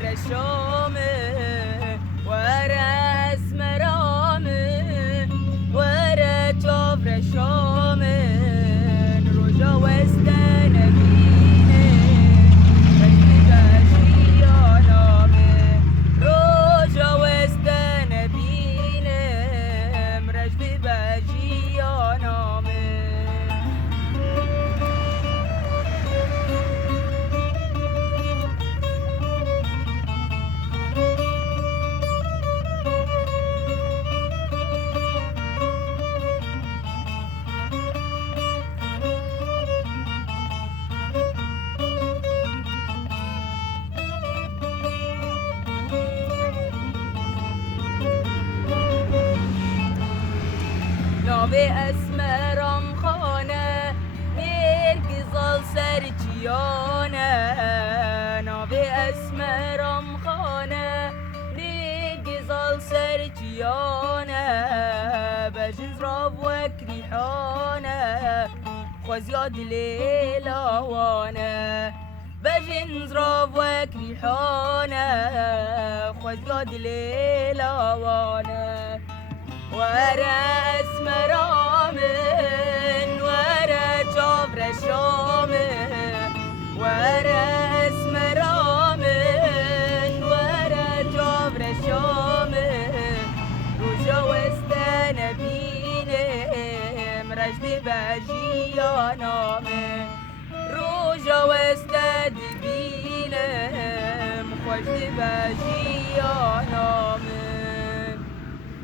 رشامه ورا اسمرامه ورا جاف رشامه رجا وستنبينه رجل باشيانامه رجا وستنبينه رجل باشيانامه ناوی اسمرم خانه نرگزال سرچیانه ناوی اسمرم خانه نرگزال سرچیانه بجنز راب وکریحانه خوزیاد لیلاوانه بجنز راب وکریحانه خوزیاد لیلاوانه ورا اسمرامن ورا جاف رشامن ورا اسمرامن ورا جاف رشامن رجا وستنبينم رجل باجيانامن رجا وستنبينم خوش باجيانامن